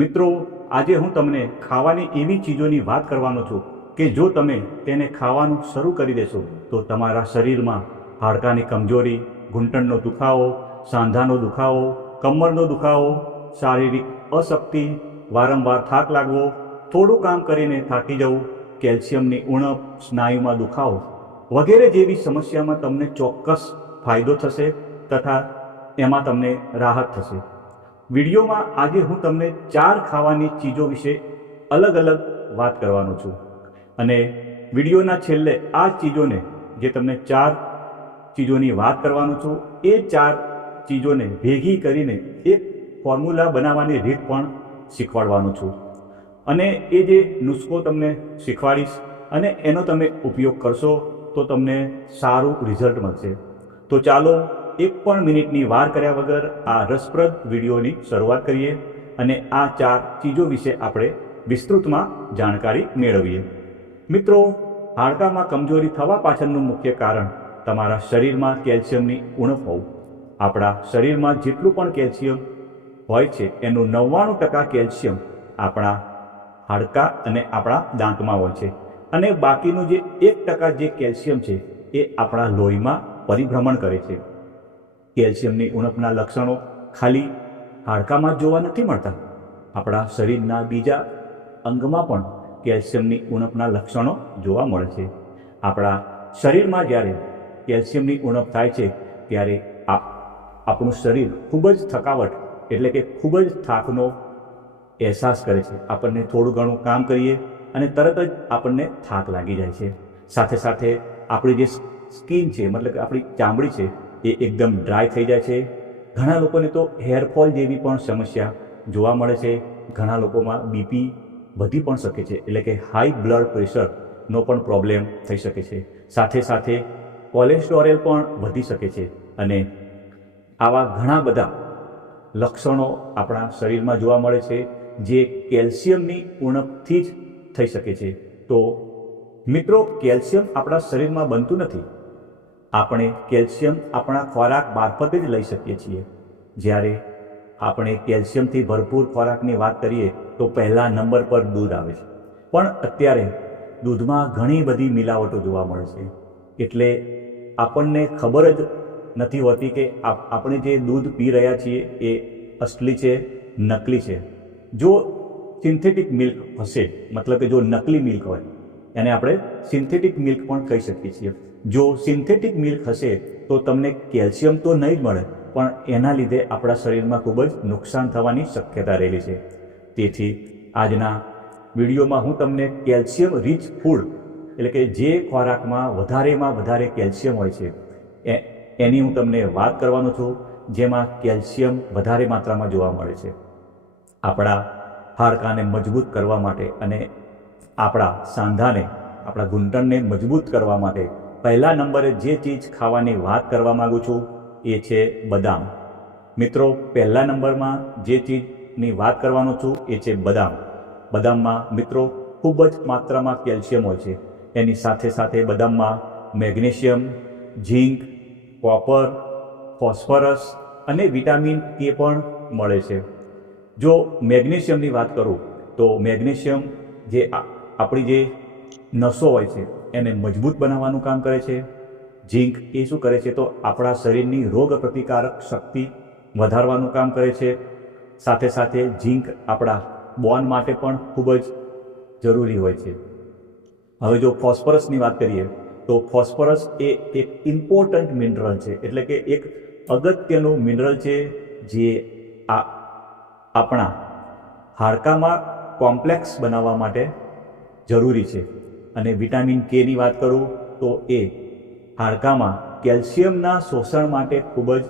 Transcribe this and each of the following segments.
મિત્રો, આજે હું તમને ખાવાની એવી ચીજોની વાત કરવાનો છું કે જો તમે તેને ખાવાનું શરૂ કરી દેશો, તો તમારા શરીરમાં હાડકાની કમજોરી, ઘૂંટણનો દુખાવો, સાંધાનો દુખાવો, કમરનો દુખાવો, શારીરિક અશક્તિ, વારંવાર થાક લાગવો, થોડું કામ કરીને થાકી જવું, કેલ્શિયમની ઉણપ, સ્નાયુમાં દુખાવો વગેરે જેવી સમસ્યામાં તમને ચોક્કસ ફાયદો થશે તથા એમાં તમને રાહત થશે. વિડીયોમાં આજે હું તમને ચાર ખાવાની ચીજો વિશે અલગ અલગ વાત કરવાનો છું. અને વિડીયોના છેલ્લે આ ચીજોને જે તમને ચાર ચીજોની વાત કરવાનો છું, એ ચાર ચીજોને ભેગી કરીને એક ફોર્મ્યુલા બનાવવાની રીત પણ શીખવાડવાનો છું. અને એ જે નુસ્ખો તમને શીખવાડીશ અને એનો તમે ઉપયોગ કરશો તો તમને સારું રિઝલ્ટ મળશે. તો ચાલો એક પણ મિનિટની વાર કર્યા વગર આ રસપ્રદ વિડીયોની શરૂઆત કરીએ અને આ ચાર ચીજો વિશે આપણે વિસ્તૃતમાં જાણકારી મેળવીએ. મિત્રો, હાડકામાં કમજોરી થવા પાછળનું મુખ્ય કારણ તમારા શરીરમાં કેલ્શિયમની ઉણપ હોવું. આપણા શરીરમાં જેટલું પણ કેલ્શિયમ હોય છે, એનું નવ્વાણું ટકા કેલ્શિયમ આપણા હાડકાં અને આપણા દાંતમાં હોય છે. અને બાકીનું જે એક ટકા જે કેલ્શિયમ છે, એ આપણા લોહીમાં પરિભ્રમણ કરે છે. કેલ્શિયમની ઉણપના લક્ષણો ખાલી હાડકામાં જ જોવા નથી મળતા. આપણા શરીરના બીજા અંગમાં પણ કેલ્શિયમની ઉણપના લક્ષણો જોવા મળે છે. આપણા શરીરમાં જ્યારે કેલ્શિયમની ઉણપ થાય છે, ત્યારે આપ આપણું શરીર ખૂબ જ થકાવટ એટલે કે ખૂબ જ થાકનો અહેસાસ કરે છે. આપણને થોડું ઘણું કામ કરીએ અને તરત જ આપણને થાક લાગી જાય છે. સાથે સાથે આપણી જે સ્કિન છે, મતલબ કે આપણી ચામડી છે એ એકદમ ડ્રાય થઈ જાય છે. ઘણા લોકોને તો હેરફોલ જેવી પણ સમસ્યા જોવા મળે છે. ઘણા લોકોમાં બીપી વધી પણ શકે છે, એટલે કે હાઈ બ્લડ પ્રેશરનો પણ પ્રોબ્લેમ થઈ શકે છે. સાથે સાથે કોલેસ્ટોરેલ પણ વધી શકે છે અને આવા ઘણા બધા લક્ષણો આપણા શરીરમાં જોવા મળે છે, જે કેલ્શિયમની ઉણપથી જ થઈ શકે છે. તો મિત્રો, કેલ્શિયમ આપણા શરીરમાં બનતું નથી. આપણે કેલ્શિયમ આપણા ખોરાક મારફતે જ લઈ શકીએ છીએ. જ્યારે આપણે કેલ્શિયમથી ભરપૂર ખોરાકની વાત કરીએ, તો પહેલા નંબર પર દૂધ આવે છે. પણ અત્યારે દૂધમાં ઘણી બધી મિલાવટો જોવા મળે છે. એટલે આપણને ખબર જ નથી હોતી કે આપણે જે દૂધ પી રહ્યા છીએ એ અસલી છે, નકલી છે. જો સિન્થેટિક મિલ્ક હશે, મતલબ કે જો નકલી મિલ્ક હોય, એને આપણે સિન્થેટિક મિલ્ક પણ કહી શકીએ છીએ. જો સિન્થેટિક મિલ્ક હશે, તો તમને કેલ્શિયમ તો નહીં જ મળે, પણ એના લીધે આપણા શરીરમાં ખૂબ જ નુકસાન થવાની શક્યતા રહેલી છે. તેથી આજના વિડીયોમાં હું તમને કેલ્શિયમ રીચ ફૂડ એટલે કે જે ખોરાકમાં વધારેમાં વધારે કેલ્શિયમ હોય છે, એ, એની હું તમને વાત કરવાનો છું, જેમાં કેલ્શિયમ વધારે માત્રામાં જોવા મળે છે. આપણા હાડકાને મજબૂત કરવા માટે અને આપણા સાંધાને, આપણા ઘૂંટણને મજબૂત કરવા માટે પહેલા નંબરે જે ચીજ ખાવાની વાત કરવા માગું છું, એ છે બદામ. મિત્રો, પહેલા નંબરમાં જે ચીજની વાત કરવાનો છું, એ છે બદામ. બદામમાં, મિત્રો, ખૂબ જ માત્રામાં કેલ્શિયમ હોય છે. એની સાથે સાથે બદામમાં મેગ્નેશિયમ, ઝીંક, કોપર, ફોસ્ફરસ અને વિટામિન એ પણ મળે છે. જો મેગ્નેશિયમની વાત કરું, તો મેગ્નેશિયમ જે આપણી જે નસો હોય છે એને મજબૂત બનાવવાનું કામ કરે છે. ઝીંક એ શું કરે છે તો આપણા શરીરની રોગ પ્રતિકારક શક્તિ વધારવાનું કામ કરે છે. સાથે સાથે ઝીંક આપણા બોન માટે પણ ખૂબ જ જરૂરી હોય છે. હવે જો ફોસ્ફરસની વાત કરીએ તો ફોસ્ફરસ એ એક ઇમ્પોર્ટન્ટ મિનરલ છે એટલે કે એક અગત્યનું મિનરલ છે જે આ આપણા હાડકામાં કોમ્પ્લેક્સ બનાવવા માટે જરૂરી છે. અને વિટામિન કેની વાત કરું તો એ હાડકામાં કેલ્શિયમના શોષણ માટે ખૂબ જ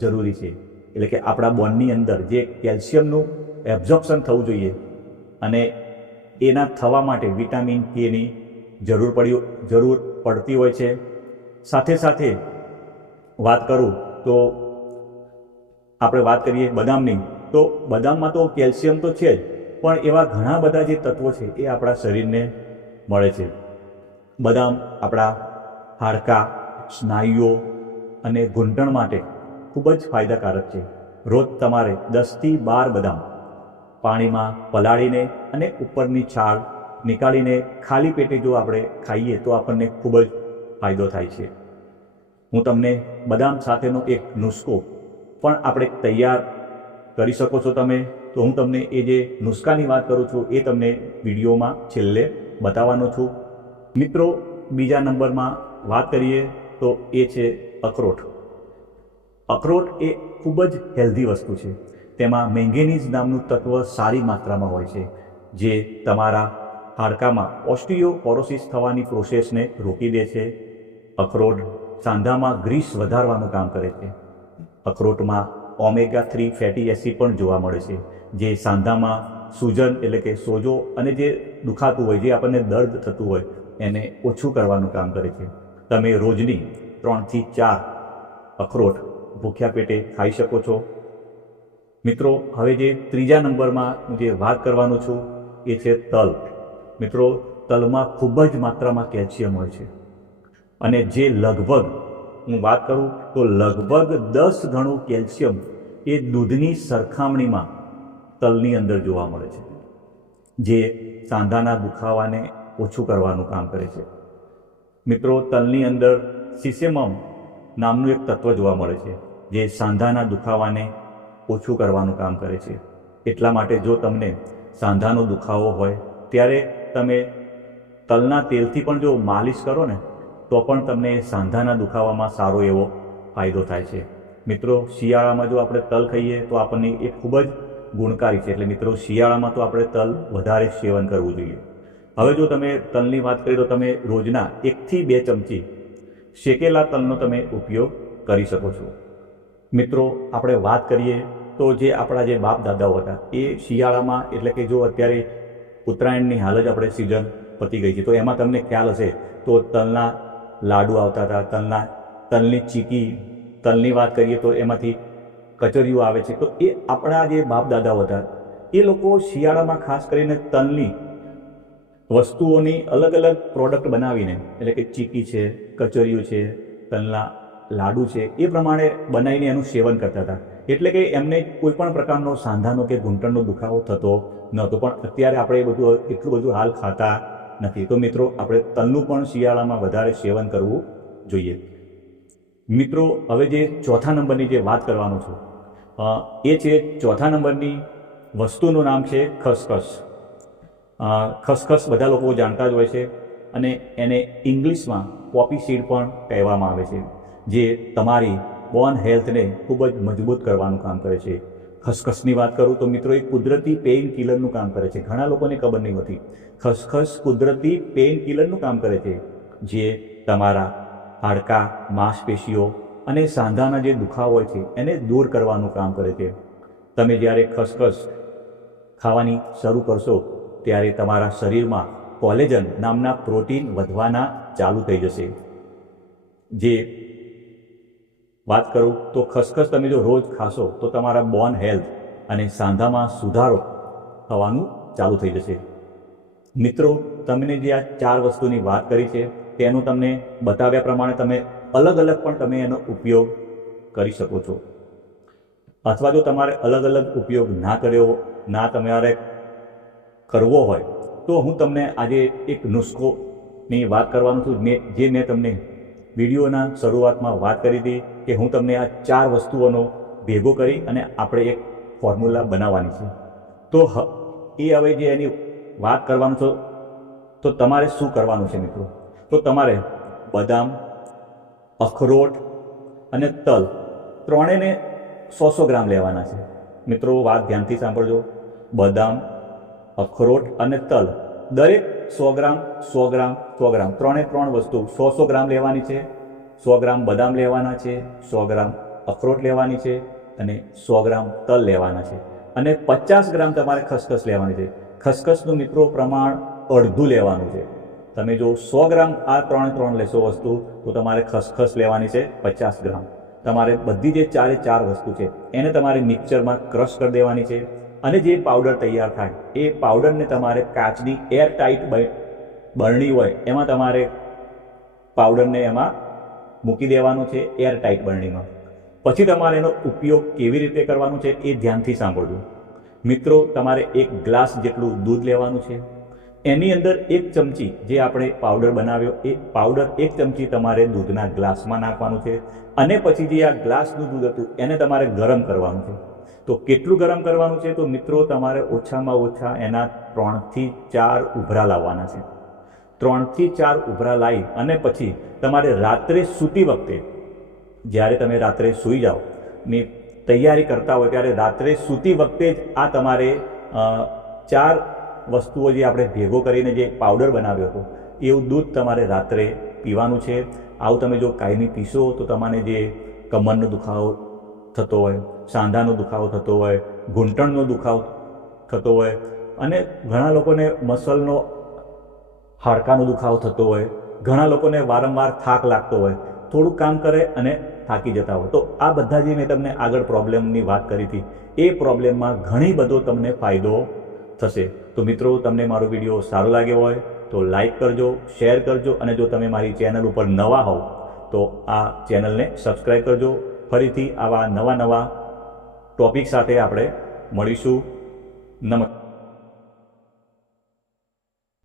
જરૂરી છે. એટલે કે આપણા બોનની અંદર જે કેલ્શિયમનું એબ્ઝોર્પ્શન થવું જોઈએ અને એના થવા માટે વિટામિન કેની જરૂર પડી જરૂર પડતી હોય છે. સાથે સાથે વાત કરું તો આપણે વાત કરીએ બદામની, તો બદામમાં તો કેલ્શિયમ તો છે જ, પણ એવા ઘણા બધા જે તત્વો છે એ આપણા શરીરને મળે છે. બદામ આપણા હાડકાં, સ્નાયુઓ અને ઘૂંટણ માટે ખૂબ જ ફાયદાકારક છે. રોજ તમારે દસથી બાર બદામ પાણીમાં પલાળીને અને ઉપરની છાલ નીકાળીને ખાલી પેટે જો આપણે ખાઈએ તો આપણને ખૂબ જ ફાયદો થાય છે. હું તમને બદામ સાથેનો એક નુસ્ખો પણ આપણે તૈયાર કરી શકો છો તમે. તો હું તમને એ જે નુસ્ખાની વાત કરું છું એ તમને વિડીયોમાં છેલ્લે બતાવવાનો છું. મિત્રો, બીજા નંબરમાં વાત કરીએ તો એ છે અખરોટ. અખરોટ એ ખૂબ જ હેલ્ધી વસ્તુ છે. તેમાં મેંગેનીઝ નામનું તત્વ સારી માત્રામાં હોય છે, જે તમારા હાડકામાં ઓસ્ટિયોપોરોસિસ થવાની પ્રોસેસને રોકી દે છે. અખરોટ સાંધામાં ગ્રીસ વધારવાનું કામ કરે છે. અખરોટમાં ઓમેગા થ્રી ફેટી એસિડ પણ જોવા મળે છે, જે સાંધામાં સૂજન એટલે કે સોજો અને જે દુખાતું હોય, જે આપણને દર્દ થતું હોય, એને ઓછું કરવાનું કામ કરે છે. તમે રોજની ત્રણથી ચાર અખરોટ ભૂખ્યા પેટે ખાઈ શકો છો. મિત્રો, હવે જે ત્રીજા નંબરમાં હું જે વાત કરવાનો છું, એ છે તલ. મિત્રો, તલમાં ખૂબ જ માત્રામાં કેલ્શિયમ હોય છે. અને જે લગભગ હું વાત કરું, તો લગભગ દસ ગણું કેલ્શિયમ એ દૂધની સરખામણીમાં તલની અંદર જોવા મળે છે. જે સાંધાના દુખાવાને ઓછું કરવાનું કામ કરે છે. મિત્રો, તલની અંદર સિસેમમ નામનું એક તત્વ જોવા મળે છે, જે સાંધાના દુખાવાને ઓછું કરવાનું કામ કરે છે. એટલા માટે જો તમને સાંધાનો દુખાવો હોય, ત્યારે તમે તલના તેલથી પણ જો માલિશ કરો ને, તો પણ તમને સાંધાના દુખાવામાં સારો એવો ફાયદો થાય છે. મિત્રો, શિયાળામાં જો આપણે તલ ખાઈએ, તો આપણને એ ખૂબ જ ગુણકારી છે. એટલે મિત્રો, શિયાળામાં તો આપણે તલ વધારે સેવન કરવું જોઈએ. હવે જો તમે તલની વાત કરીએ તો તમે રોજના એકથી બે ચમચી શેકેલા તલનો તમે ઉપયોગ કરી શકો છો. મિત્રો, આપણે વાત કરીએ તો જે આપણા જે બાપ દાદાઓ હતા, એ શિયાળામાં એટલે કે જો અત્યારે ઉત્તરાયણની હાલ જ આપણે સિઝન પતી ગઈ છે, તો એમાં તમને ખ્યાલ હશે, તો તલના લાડુ આવતા હતા, તલના, તલની ચીકી, તલની વાત કરીએ તો એમાંથી કચરીઓ આવે છે. તો એ આપણા જે બાપ દાદાઓ હતા, એ લોકો શિયાળામાં ખાસ કરીને તલની વસ્તુઓની અલગ અલગ પ્રોડક્ટ બનાવીને, એટલે કે ચીકી છે, કચોરીઓ છે, તલના લાડુ છે, એ પ્રમાણે બનાવીને એનું સેવન કરતા હતા. એટલે કે એમને કોઈ પણ પ્રકારનો સાંધાનો કે ઘૂંટણનો દુખાવો થતો નહોતો. પણ અત્યારે આપણે એ બધું, એટલું બધું હાલ ખાતા નથી. તો મિત્રો, આપણે તલનું પણ શિયાળામાં વધારે સેવન કરવું જોઈએ. મિત્રો, હવે જે ચોથા નંબરની જે વાત કરવાનો છું એ છે ચોથા નંબરની વસ્તુનું નામ છે ખસખસ. ખસખસ બધા લોકો જાણતા જ હોય છે અને એને ઇંગ્લિશમાં પોપી સીડ પણ કહેવામાં આવે છે, જે તમારી બોન હેલ્થને ખૂબ જ મજબૂત કરવાનું કામ કરે છે. ખસખસની વાત કરું તો મિત્રો એ કુદરતી પેઇન કિલરનું કામ કરે છે. ઘણા લોકોને ખબર નહીં હોતી. ખસખસ કુદરતી પેઇન કિલરનું કામ કરે છે, જે તમારા હાડકાં, માંસપેશીઓ અને સાંધાના જે દુખાવો હોય છે, એને દૂર કરવાનું કામ કરે છે. તમે જ્યારે ખસખસ ખાવાની શરૂ કરશો, ત્યારે તમારા શરીરમાં કોલેજન નામના પ્રોટીન વધવાના ચાલુ થઈ જશે. જે વાત કરું, તો ખસખસ તમે જો રોજ ખાશો, તો તમારા બોન હેલ્થ અને સાંધામાં સુધારો થવાનું ચાલુ થઈ જશે. મિત્રો, તમને જે આ ચાર વસ્તુની વાત કરી છે, તેનું તમને બતાવ્યા પ્રમાણે તમે અલગ અલગ પણ તમે એનો ઉપયોગ કરી શકો છો. અથવા જો તમારે અલગ અલગ ઉપયોગ ના કર્યો, ના તમારે કરવો હોય, તો હું તમને આજે એક નુસ્ખોની વાત કરવાનું છું. મેં જે મેં તમને વિડીયોના શરૂઆતમાં વાત કરી હતી કે હું તમને આ ચાર વસ્તુઓનો ભેગો કરી અને આપણે એક ફોર્મ્યુલા બનાવવાની છે. તો એ હવે જે એની વાત કરવાનું છો, તો તમારે શું કરવાનું છે મિત્રો? તો તમારે બદામ અખરોટ અને તલ ત્રણેયને સો સો ગ્રામ લેવાના છે. મિત્રો, વાત ધ્યાનથી સાંભળજો. બદામ, અખરોટ અને તલ દરેક સો ગ્રામ સો ગ્રામ સો ગ્રામ. ત્રણે ત્રણ વસ્તુ સો સો ગ્રામ લેવાની છે, સો ગ્રામ બદામ લેવાના છે, સો ગ્રામ અખરોટ લેવાની છે અને સો ગ્રામ તલ લેવાના છે. અને પચાસ ગ્રામ તમારે ખસખસ લેવાની છે. ખસખસનું મિત્રો પ્રમાણ અડધું લેવાનું છે. તમે જો સો ગ્રામ આ ત્રણે ત્રણ લેશો વસ્તુ, તો તમારે ખસખસ લેવાની છે પચાસ ગ્રામ. તમારે બધી જે ચારે ચાર વસ્તુ છે, એને તમારે મિક્સરમાં ક્રશ કરી દેવાની છે. અને જે પાવડર તૈયાર થાય, એ પાવડરને તમારે કાચની એર ટાઈટ બરણી હોય, એમાં તમારે પાવડરને એમાં મૂકી દેવાનું છે એર ટાઈટ બરણીમાં. પછી તમારે એનો ઉપયોગ કેવી રીતે કરવાનો છે એ ધ્યાનથી સાંભળજો. મિત્રો, તમારે એક ગ્લાસ જેટલું દૂધ લેવાનું છે. એની અંદર એક ચમચી જે આપણે પાવડર બનાવ્યો, એ પાવડર એક ચમચી તમારે દૂધના ગ્લાસમાં નાખવાનું છે અને પછી જે આ ગ્લાસનું દૂધ હતું, એને તમારે ગરમ કરવાનું છે. તો કેટલું ગરમ કરવાનું છે? તો મિત્રો, તમારે ઓછામાં ઓછા એના ત્રણથી ચાર ઉભરા લાવવાના છે. ત્રણથી ચાર ઉભરા લાવી અને પછી તમારે રાત્રે સૂતી વખતે, જ્યારે તમે રાત્રે સૂઈ જાઓ, ની તૈયારી કરતા હોય, ત્યારે રાત્રે સૂતી વખતે જ આ તમારે ચાર વસ્તુઓ જે આપણે ભેગો કરીને જે પાવડર બનાવ્યો હતો, એવું દૂધ તમારે રાત્રે પીવાનું છે. આવું તમે જો કાયમી પીશો તો તમારે જે કમરનો દુખાવો થતો હોય, સાંધાનો દુખાવો થતો હોય, ઘૂંટણનો દુખાવો થતો હોય અને ઘણા લોકોને મસલનો હાડકાનો દુખાવો થતો હોય, ઘણા લોકોને વારંવાર થાક લાગતો હોય, થોડું કામ કરે અને થાકી જતા હોય. તો આ બધા જે મેં તમને આગળ પ્રોબ્લેમની વાત કરી હતી, એ પ્રોબ્લેમમાં ઘણી બધો તમને ફાયદો થશે. તો મિત્રો, તમને મારો વીડિયો સારો લાગ્યો હોય તો લાઈક કરજો, શેર કરજો અને જો તમે મારી ચેનલ ઉપર નવા હોવ તો આ ચેનલને સબસ્ક્રાઈબ કરજો. ફરીથી આવા નવા નવા ટોપિક સાથે આપણે મળીશું. નમસ્કાર.